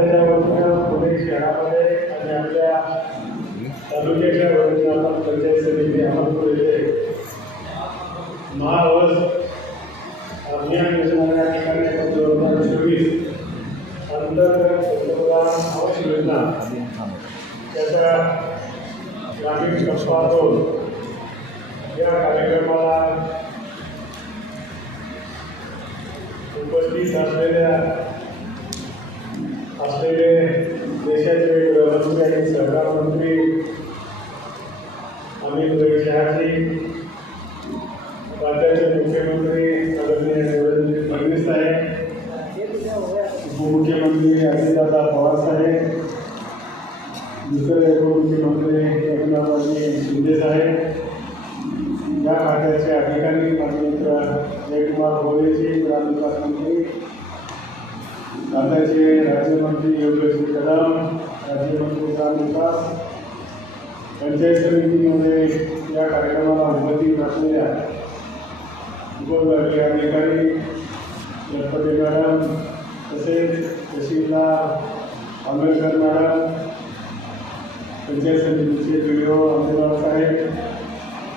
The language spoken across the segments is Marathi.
खात्याच्या वतीनं पुणे शहरामध्ये आणि आपल्या तालुक्याच्या वतीनं आपण पंचायत समिती अहमदपूर येथे महावस अभियान योजना या ठिकाणी आपण दोन हजार चोवीस अंतर्गत पंतप्रधान आवास योजना त्याचा ग्रामीण टप्पा दोन या कार्यक्रमाला उपस्थित असलेल्या असलेले देशाचे प्रधानमंत्री अमित भाई शहाजी राज्याचे मुख्यमंत्री आदरणीय देवेंद्र फडणवीस साहेब उपमुख्यमंत्री अजितदादा पवार साहेब दुसरे उपमुख्यमंत्री एकनाथजी शिंदे साहेब या खात्याचे अधिकारी माझे मित्र जयकुमार भोलेजी ग्रामविकास मंत्री राज्याचे राज्यमंत्री योगेश्वर कदम राज्यमंत्री पंचायत समितीमध्ये या कार्यक्रमाला उपस्थित असलेल्या उपविभागीय अधिकारी गणपती मॅडम तसेच तहसीलदार आंबेडकर मॅडम पंचायत समितीचे व्हिडिओ आमदार साहेब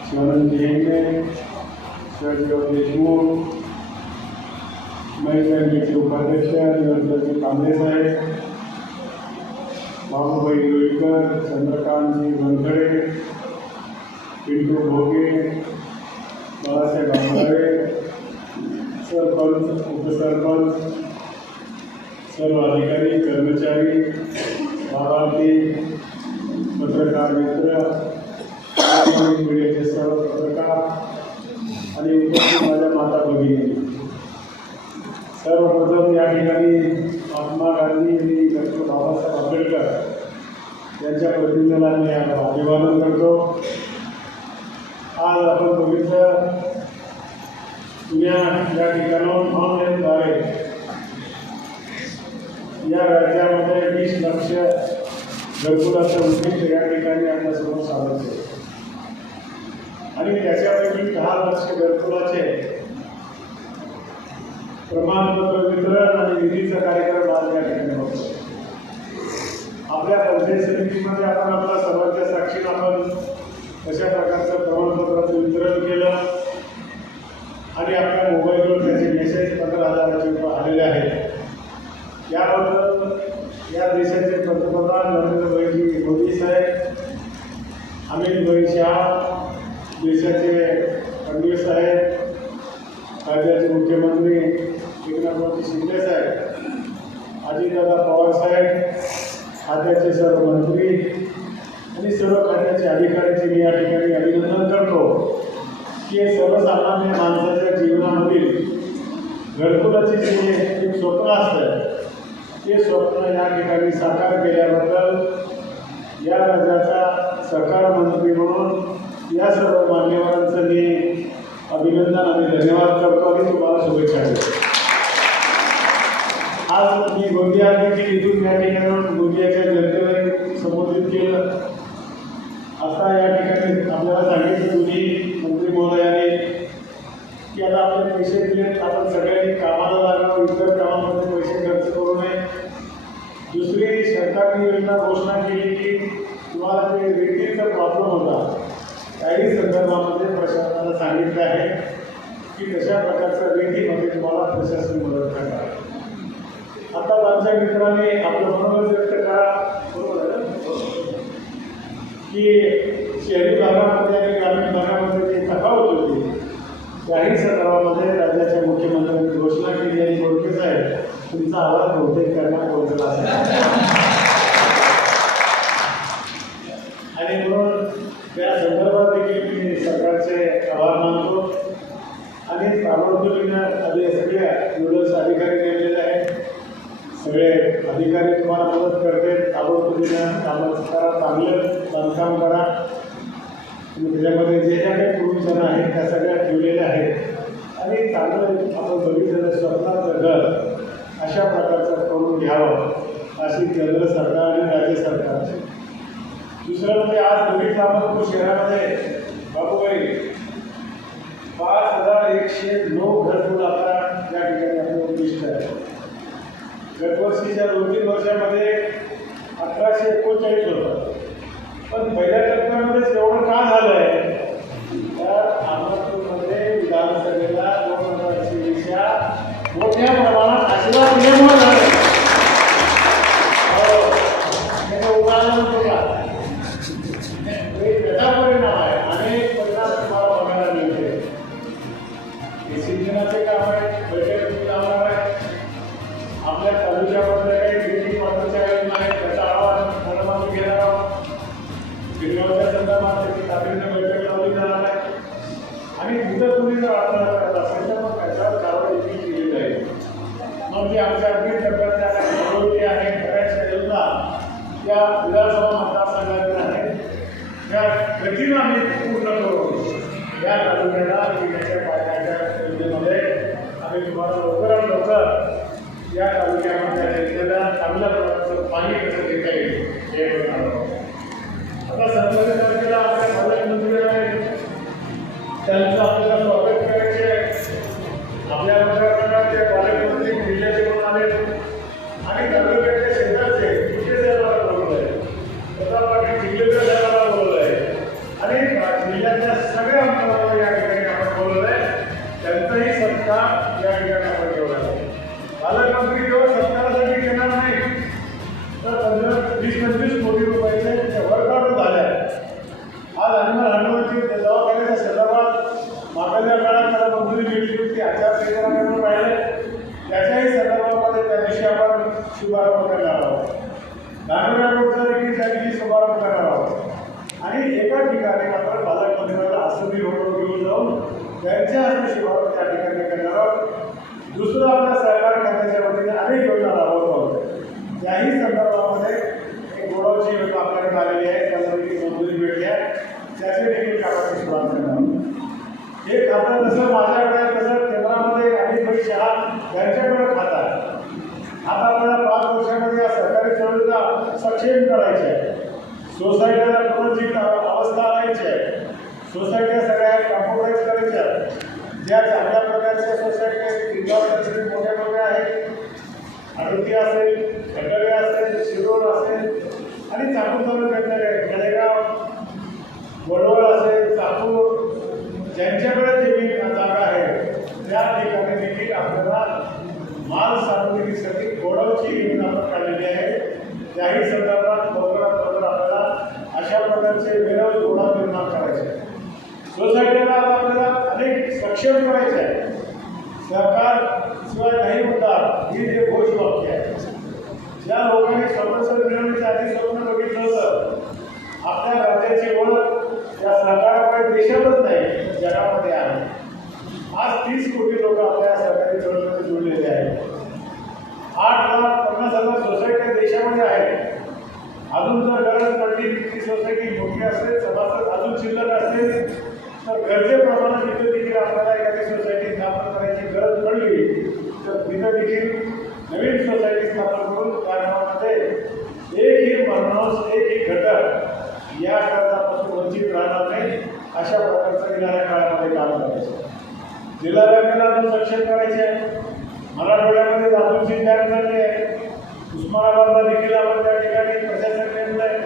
शिवानंद हेंगे शिवाजीराव देशमुख महिला उपाध्यक्ष निरंजनजी कांबळे साहेब बाबूभाई रुईकर चंद्रकांतजी बनखडे पिंटू भोगे बाळासाहेब आंबाळे सरपंच उपसरपंच सर्व अधिकारी कर्मचारी लाभार्थी पत्रकार मित्र मीडियाचे सर्व पत्रकार आणि उपस्थित माझ्या माता भगिनी. सर्वप्रथम या ठिकाणी महात्मा गांधी आणि डॉक्टर बाबासाहेब आंबेडकर यांच्या प्रतिमेला मी अभिवादन करतो. आज आपण बघितलं पुण्या या ठिकाणाहून ऑनलाईनद्वारे या राज्यामध्ये वीस लक्ष घरकुलाचं उद्दिष्ट या ठिकाणी आपल्यासमोर सादर केलं. आणि त्याच्यापैकी दहा लक्ष घरकुलाचे प्रमाणपत्र वितरण आणि निधीचा कार्यक्रम आज या ठिकाणी होतो. आपल्या पंचायत समितीमध्ये आपण आपल्या सर्वांच्या साक्षीनं आपण अशा प्रकारचं प्रमाणपत्राचं वितरण केलं. आणि आपल्या मोबाईलवर त्याचे मेसेज पंधरा हजाराचे रुपये आलेले आहेत. याबद्दल या देशाचे पंतप्रधान नरेंद्र भाईजी मोदी साहेब अमित भाई शहा देशाचे फडणवीस साहेब राज्याचे मुख्यमंत्री एकनाथजी शिंदे साहेब अजितदादा पवार साहेब खात्याचे सर्व मंत्री आणि सर्व खात्याचे अधिकाऱ्याचे मी या ठिकाणी अभिनंदन करतो की हे सर्वसामान्य माणसाच्या जीवनामधील घरकुलाचे जे एक स्वप्न असतं ते स्वप्न या ठिकाणी साकार केल्याबद्दल या राज्याचा सहकार मंत्री म्हणून या सर्व मान्यवरांचं मी अभिनंदन आणि धन्यवाद करतो आणि तुम्हाला शुभेच्छा देतो. आज मी गोंदिया देखील इथून या ठिकाणाहून गोंदियाच्या जनतेला संबोधित केलं. आता या ठिकाणी आपल्याला सांगितलं तुम्ही मंत्री महोदयाने की आता आपले पैसे दिले आपण सगळ्यांनी कामाला लागावं इतर कामामध्ये पैसे खर्च करू नये. दुसरी सरकारने योजना घोषणा केली की तुम्हाला ते रेटीचा प्रॉब्लेम होता त्याही संदर्भामध्ये प्रशासनाला सांगितलं आहे की कशा प्रकारचा रेटीमध्ये तुम्हाला प्रशासन मदत करणार आता आमच्या मित्राने आपलं मनोगत व्यक्त करा. की शहरी भागामध्ये आणि ग्रामीण भागामध्ये जी तफावत होती त्याही संदर्भामध्ये राज्याच्या मुख्यमंत्र्यांनी घोषणा केली आणि बोलकेच आहे तुमचा आवाज बहुतेक त्यांना पोहोचला असेल आणि म्हणून त्या संदर्भात देखील मी सरकारचे आभार मानतो. आणि ताबडतोबीनं आधी सगळ्या नोडल्स अधिकारी नेमलेले आहेत सगळे अधिकारी तुम्हाला मदत करते. ताबडतोबीनं कामं करा चांगलं बांधकाम करा. त्याच्यामध्ये जे काय काही पुरुषजण आहेत त्या सगळ्या ठेवलेल्या आहेत. आणि चांगलं आपण बघितलेलं स्वप्नाचं घर अशा प्रकारचं करून घ्यावं अशी केंद्र सरकार आणि राज्य सरकारची दुसरं म्हणजे आज नवीन आपण शहरामध्ये बाबूबाई पाच हजार एकशे नऊ घरकुल आता या ठिकाणी आपलं उद्दिष्ट आहे गतवर्षीच्या दोन तीन वर्षामध्ये अठराशे एकोणचाळीस होतं. पण पहिल्या टप्प्यामध्येच एवढं का झालं आहे तर अहमदपूरमध्ये विधानसभेला दोन हजार एकवीसच्या मोठ्या प्रमाणात आशीर्वाद दिल्यामुळे गिरगावच्या संदर्भात त्याची तातडीनं बैठक लावली जाणार आहे. आणि तिथं तुम्ही जर अडथळा करत असेल तर मग त्याच्यावर कारवाई देखील केली जाईल मग जे आमच्या अगदी टप्प्यातल्या काही प्रवृत्ती आहेत बऱ्याचशा योजना त्या विधानसभा मतदारसंघातील आहेत. त्या गतीनं आम्ही पूर्ण करू. या तालुक्याला पिण्याच्या पाण्याच्या योजनेमध्ये आम्ही तुम्हाला लवकरात लवकर या तालुक्यामध्ये जनतेला चांगल्या प्रकारचं पाणी कसं देता येईल हे बघणार आहोत. आता तारखेला आपल्या पालकमंत्री आहेत. त्यांचं आपल्याला स्वागत करायचे आहे आपल्या मतदारसंघाचे पालकमंत्री जिल्ह्याचे पण आले आणि तालुक्याचे शेजारचे जिल्ह्याचे साहेबाला आहे प्रताप जिल्ह्याच्या आचारसंहिता म्हणून राहिले. त्याच्याही संदर्भामध्ये त्या दिवशी आपण शुभारंभ करणार आहोत. धानोरा रोडचा देखील त्या दिवशी शुभारंभ करणार आहोत. आणि एका ठिकाणी आपण बालकमंदिराला आसनी रोड घेऊन जाऊन त्यांच्या हस्ते शुभारंभ त्या ठिकाणी करणार आहोत. दुसरं आपल्या सरकार खात्याच्या वतीने अनेक योजना राबवत आहोत. त्याही संदर्भामध्ये एक गोडावची योजना आपल्याकडे आलेली आहे. त्याला देखील मंजुरी मिळली आहे. त्याचे देखील कामाची सुरुवात करणार आहोत. हे खातं तसं माझ्याकडे आहे तसं केंद्रामध्ये अनेक भाई शहा यांच्याकडे खातं आहे आता आपल्याला पाच वर्षामध्ये या सरकारी चेंज करायचे आहे. सोसायटीला पुनर्जीवित अवस्था आणायची आहे सोसायट्या सगळ्या कॉम्प्रोमाइज करायच्या आहेत ज्या चांगल्या प्रकारच्या सोसायटी आहेत मोठ्या मोठ्या आहेत. आरोग्य असेल खंडवे असेल शिरोड असेल आणि चाकूर तालुक्यातल्या खेडेगाव वडवळ असेल चाकूर ज्यांच्याकडे जमीन जागा आहे त्या ठिकाणी देखील आपल्याला माल साठवणुकीसाठी गोडाऊनची योजना आपण काढलेली आहे त्याही संदर्भात लवकरात लवकर आपल्याला अशा प्रकारचे वेगळा गोडा निर्माण करायचे आहे. सोसायटीला आपल्याला अनेक सक्षम करायचे आहे. सरकार शिवाय नाही होता ही जे घोषवाक्य आहे. ज्या लोकांनी स्वातंत्र्य मिळवण्याच्या आधी स्वप्न बघितलं होतं आपल्या राज्याची ओळख या सरकारामुळे देशातच नाही जगामध्ये आहे आज तीस कोटी लोक आपल्या सरकारी चळवळीमध्ये जोडलेले आहेत. आठ लाख पन्नास हजार सोसायट्या देशामध्ये आहेत. अजून जर गरज पडली ती सोसायटी मोठी असेल सभासद अजून शिल्लक असेल तर गरजेप्रमाणे तिथे देखील आपल्याला एखादी सोसायटी स्थापन करायची गरज पडली तर तिथं देखील नवीन सोसायटी स्थापन करून कार्यक्रमामध्ये एक ही माणूस एकही घटक या कर्जापासून वंचित राहणार नाही अशा प्रकारचं येणाऱ्या काळामध्ये काम करायचं. जिल्हा बँकेला अजून सक्षम करायचे आहे. मराठवाड्यामध्ये दादूची बँक झाली आहे. उस्मानाबादला देखील आपण त्या ठिकाणी प्रशासक नेमलं आहे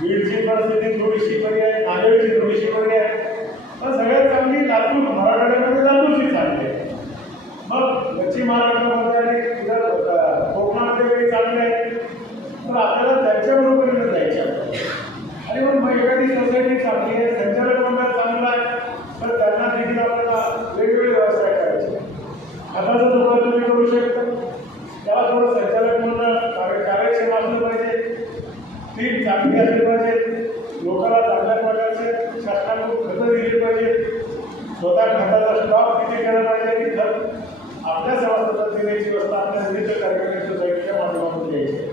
बीडची परिस्थिती थोडीशी बरी आहे नांदेडची थोडीशी बरी आहे. पण सगळ्यात चांगली लातूर मराठवाड्यामध्ये लातूरची चांगली आहे. मग पश्चिम महाराष्ट्र आणि इतर अ, कोकणामध्ये काही चांगले आहेत पण आपल्याला त्यांच्याबरोबर जायचे आहे. आणि मग मग एखादी सोसायटी चांगली आहे संचालक मंडळ चांगलं आहे तर त्यांना देखील आपल्याला वेगवेगळे व्यवसाय करायचे आहे. खताचं दुकान तुम्ही करू शकता त्याला थोडं संचालक मंडळ कार्य कार्यक्षम असलं पाहिजे ती चांगली असली पाहिजे लोकांना चांगल्या प्रकारचे शासनाकडून खतं दिली पाहिजे. स्वतः खताचा स्टॉक किती केला पाहिजे की खत आपल्या सभासदांना देण्याची व्यवस्था आपल्या विविध कार्यक्रमाच्या सोसायटीच्या माध्यमातून द्यायची आहे.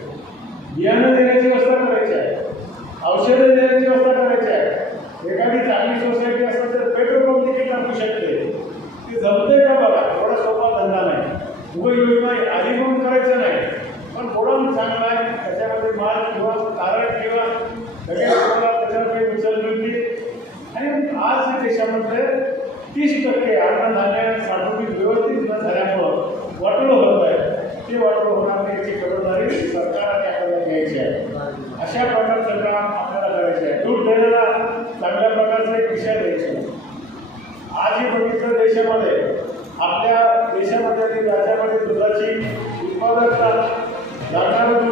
बियाणं देण्याची व्यवस्था करायची आहे. औषधं देण्याची व्यवस्था करायची आहे. एखादी चांगली सोसायटी असेल तर पेट्रोल पंप देखील टाकू शकते. ती जमते का बघा? एवढा सोपा धंदा नाही. उभं योजना आधी म्हणून करायचं नाही. पण फोडून चांगला आहे. त्याच्यामध्ये माल किंवा कारण किंवा त्याच्यामध्ये उचल मिळते आणि आज देशामध्ये तीस टक्के अन्नधान्य साठवणूक व्यवस्थित न झाल्यामुळं वाटलं होत आहे. ते वाटलं होणार नाही याची खबरदारी सरकारने आपल्याला घ्यायची आहे. अशा प्रकारचं काम आपल्याला करायचं आहे. दूध डेअरीला चांगल्या प्रकारचं एक विषय आज आजही बघितलं देशामध्ये आपल्या देशामध्ये आणि राज्यामध्ये दुधाची उत्पादकता যার কারণে